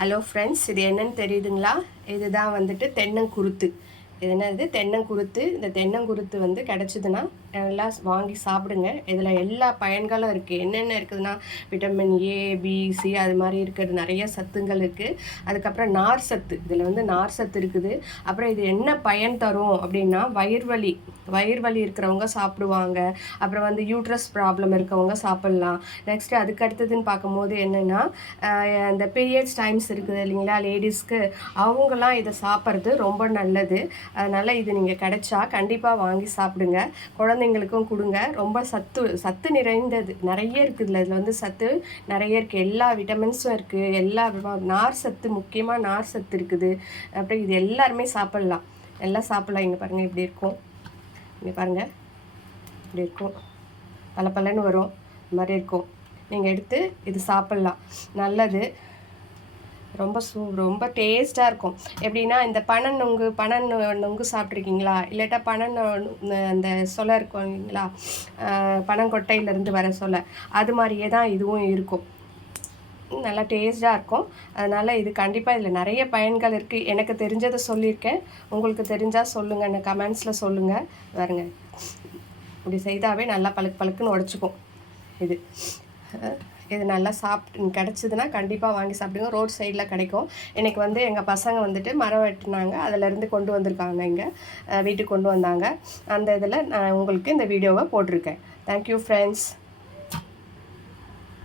Hello friends இது என்னன்னு தெரியுதுங்களா? இதுதான் வந்துட்டு தென்னங்குருத்து. என்னது? தென்னங்குருத்து. இந்த தென்னங்குருத்து வந்து கிடச்சிதுன்னா எல்லாம் வாங்கி சாப்பிடுங்க. இதில் எல்லா பயன்களும் இருக்குது என்னென்ன இருக்குதுன்னா விட்டமின் ஏ பி சி அது மாதிரி இருக்கிறது. நிறைய சத்துங்கள் இருக்குது அதுக்கப்புறம் நார் சத்து. இதில் வந்து நார் சத்து இருக்குது. அப்புறம் இது என்ன பயன் தரும் அப்படின்னா வயிறு வலி. வயிறு வலி இருக்கிறவங்க சாப்பிடுவாங்க. அப்புறம் வந்து யூட்ரஸ் ப்ராப்ளம் இருக்கவங்க சாப்பிட்லாம். நெக்ஸ்ட்டு அதுக்கு அடுத்ததுன்னு பார்க்கும்போது என்னென்னா இந்த பீரியட்ஸ் டைம்ஸ் இருக்குது இல்லைங்களா லேடிஸ்க்கு அவங்களாம் இதை சாப்பிட்றது ரொம்ப நல்லது. அதனால் இது நீங்கள் கிடைச்சா கண்டிப்பாக வாங்கி சாப்பிடுங்க. குழந்தைங்களுக்கும் கொடுங்க. ரொம்ப சத்து சத்து நிறைந்தது. நிறைய இருக்குது இதில் இதில் வந்து சத்து நிறைய இருக்குது எல்லா விட்டமின்ஸும் இருக்குது எல்லா நார் சத்து முக்கியமாக நார் சத்து இருக்குது. அப்புறம் இது எல்லாருமே சாப்பிட்லாம். எல்லாம் சாப்பிட்லாம். இங்கே பாருங்கள் இப்படி இருக்கும். இங்கே பாருங்கள் இப்படி இருக்கும். பல பலன்னு வரும். இந்த மாதிரி இருக்கும். நீங்கள் எடுத்து இது சாப்பிட்லாம். நல்லது. ரொம்ப சூ ரொம்ப டேஸ்ட்டாக இருக்கும். எப்படின்னா இந்த பனன் நுங்கு பனன் நொங்கு நுங்கு சாப்பிட்ருக்கீங்களா இல்லாட்டா பனன் அந்த சொலை இருக்கும் இல்லைங்களா? பனங்கொட்டையிலேருந்து வர சொலை. அது மாதிரியே தான் இதுவும் இருக்கும். நல்லா டேஸ்ட்டாக இருக்கும். அதனால் இது கண்டிப்பாக இதில் நிறைய பயன்கள் இருக்குது எனக்கு தெரிஞ்சதை சொல்லியிருக்கேன். உங்களுக்கு தெரிஞ்சால் சொல்லுங்கள் என்ன கமெண்ட்ஸில் சொல்லுங்கள் வருங்க இப்படி செய்தாவே நல்லா பழுக்கு பழுக்குன்னு உடச்சிக்கும். இது. இது நல்லா சாப்பிட்டு கிடச்சிதுன்னா கண்டிப்பாக வாங்கி சாப்பிடுங்க ரோட் சைடில் கிடைக்கும். எனக்கு வந்து எங்கள் பசங்க வந்துட்டு மரம் வெட்டினாங்க. அதிலேருந்து கொண்டு வந்திருக்காங்க இங்கே. வீட்டுக்கு கொண்டு வந்தாங்க. அந்த இதில் நான் உங்களுக்கு இந்த வீடியோவை போட்டிருக்கேன். Thank you friends